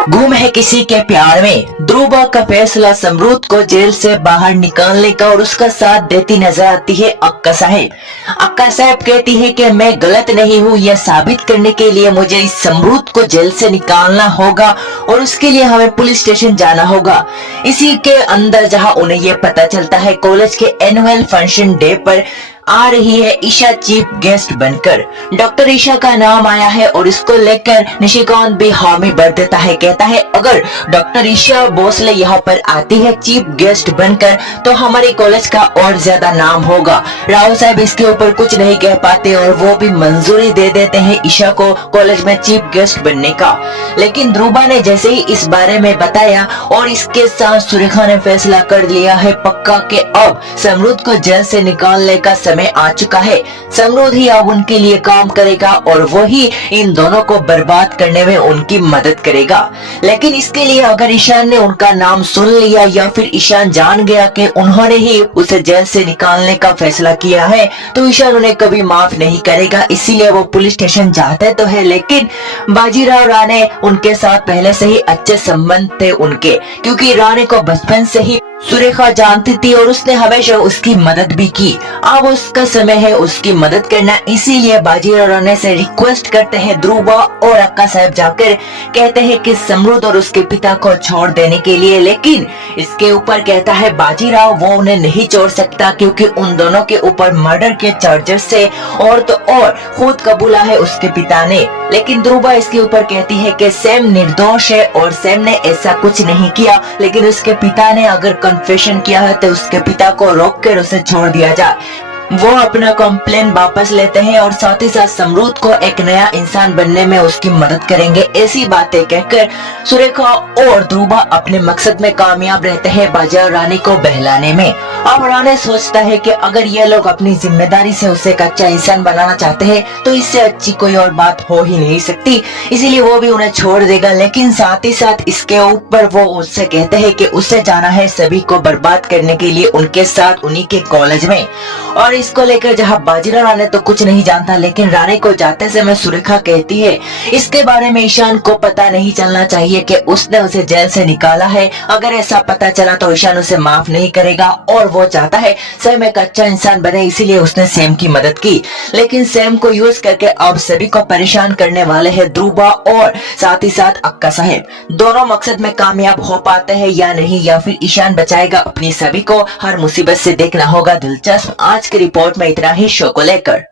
गुम है किसी के प्यार में। ध्रुवा का फैसला समरूद को जेल से बाहर निकालने का और उसका साथ देती नजर आती है अक्का साहब। अक्का साहब कहती है कि मैं गलत नहीं हूँ, यह साबित करने के लिए मुझे इस समरूद को जेल से निकालना होगा और उसके लिए हमें पुलिस स्टेशन जाना होगा। इसी के अंदर जहाँ उन्हें यह पता चलता है कॉलेज के एनुअल फंक्शन डे पर आ रही है ईशा चीफ गेस्ट बनकर। डॉक्टर ईशा का नाम आया है और इसको लेकर निशिकांत भी हामी भर देता है। कहता है अगर डॉक्टर ईशा भोसले यहाँ पर आती है चीफ गेस्ट बनकर तो हमारे कॉलेज का और ज्यादा नाम होगा। राव साहब इसके ऊपर कुछ नहीं कह पाते और वो भी मंजूरी दे देते हैं ईशा को कॉलेज में चीफ गेस्ट बनने का। लेकिन ध्रुवा ने जैसे ही इस बारे में बताया और इसके साथ सुरेखा ने फैसला कर लिया है पक्का कि अब समरूद को जेल से निकालने का समय आ चुका है। समरूद ही अब उनके लिए काम करेगा और वो ही इन दोनों को बर्बाद करने में उनकी मदद करेगा। लेकिन इसके लिए अगर ईशान ने उनका नाम सुन लिया या फिर ईशान जान गया कि उन्होंने ही उसे जेल से निकालने का फैसला किया है तो ईशान उन्हें कभी माफ नहीं करेगा। इसीलिए वो पुलिस स्टेशन जाते तो है, लेकिन बाजीराव राणे उनके साथ पहले से ही अच्छे संबंध थे उनके, क्योंकि राणे को बचपन से ही सुरेखा जानती थी और उसने हमेशा उसकी मदद भी की। अब उसका समय है उसकी मदद करना। इसीलिए बाजीराव राणे से रिक्वेस्ट करते हैं ध्रुवा और अक्का साहब जाकर कहते हैं कि समरूद और उसके पिता को छोड़ देने के लिए। लेकिन इसके ऊपर कहता है बाजीराव वो उन्हें नहीं छोड़ सकता क्योंकि उन दोनों के ऊपर मर्डर के चार्जेस से और तो और खुद कबूला है उसके पिता ने। लेकिन ध्रुवा इसके ऊपर कहती है कि सैम निर्दोष है और सैम ने ऐसा कुछ नहीं किया, लेकिन उसके पिता ने अगर कन्फेशन किया है तो उसके पिता को रोककर उसे छोड़ दिया जाए। वो अपना कंप्लेन वापस लेते हैं और साथ ही साथ समरूद को एक नया इंसान बनने में उसकी मदद करेंगे। ऐसी बातें कहकर सुरेखा और ध्रुवा अपने मकसद में कामयाब रहते हैं बाजीराव राणे को बहलाने में। अब राणे सोचता है कि अगर ये लोग अपनी जिम्मेदारी से उसे एक अच्छा इंसान बनाना चाहते हैं तो इससे अच्छी कोई और बात हो ही नहीं सकती। इसीलिए वो भी उन्हें छोड़ देगा। लेकिन साथ ही साथ इसके ऊपर वो उससे कहते हैं कि उसे जाना है सभी को बर्बाद करने के लिए उनके साथ उन्हीं के कॉलेज में। और इसको लेकर जहाँ बाजीराव राणे तो कुछ नहीं जानता, लेकिन राणे को जाते समय सुरेखा कहती है इसके बारे में ईशान को पता नहीं चलना चाहिए कि उसने उसे जेल से निकाला है। अगर ऐसा पता चला तो ईशान उसे माफ नहीं करेगा और वो चाहता है सैम एक अच्छा इंसान बने, इसीलिए उसने सैम की मदद की। लेकिन सैम को यूज करके अब सभी को परेशान करने वाले हैं ध्रुवा और साथ ही साथ अक्का साहब। दोनों मकसद में कामयाब हो पाते हैं या नहीं, या फिर ईशान बचाएगा अपनी सभी को, हर मुसीबत से देखना होगा दिलचस्प। आज की रिपोर्ट में इतना ही शो को लेकर।